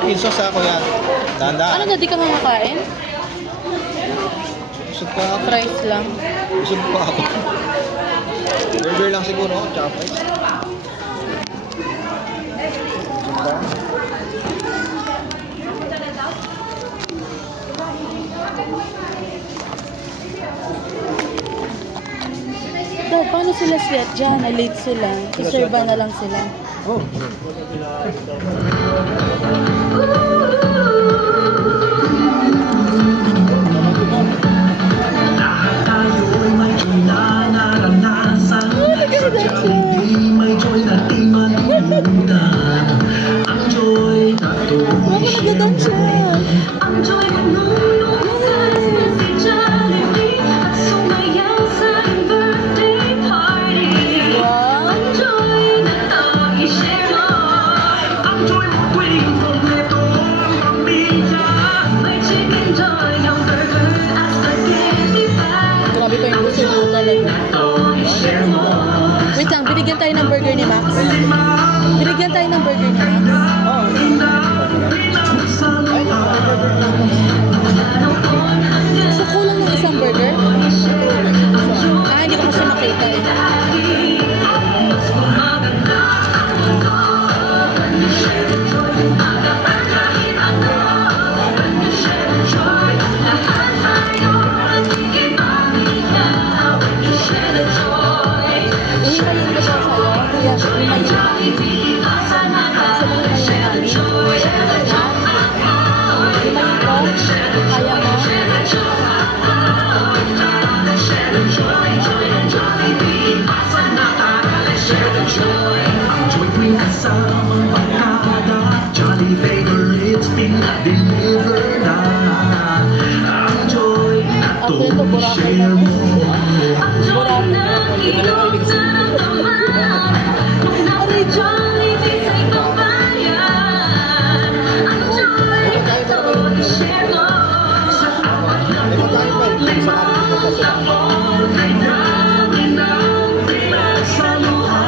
piso sa kuya. Ano Dahan-dahan. na, di ka mamakain? Busog pa ako. Fries lang. Busog pa ako. Burger lang siguro, tsaka fries. Busog pa ako. Dad, paano sila sweat dyan? Na-late sila. Iserba na lang sila. Oh. Tayo'y may joy na naranasan. Sadyang hindi may joy na di malimutan. Ang joy na tuloy siya. Ang joy na nulungan si Jollibee at sumayaw sa birthday party. Ang joy na to i-share mo. Ang joy mo tuwing kompleto ang pamilya. May chicken joy, ang burger at spaghetti pa. Grabe pa yung gusto mo talaga. Wait lang, binigyan tayo ng burger ni Max. Binigyan tayo ng burger ni Max. So, kulang ng isang burger? Ah, hindi ko kasi makita eh. Himayin ko siya sa'yo. Kuya, himayin namin. Gusto mo himayin namin? Himayin ko? Kaya mo? Ang joy tuwing kasamang barkada. Jolly favorites pinadeliver na. Ang joy na to After ito, Boracay share na. mo.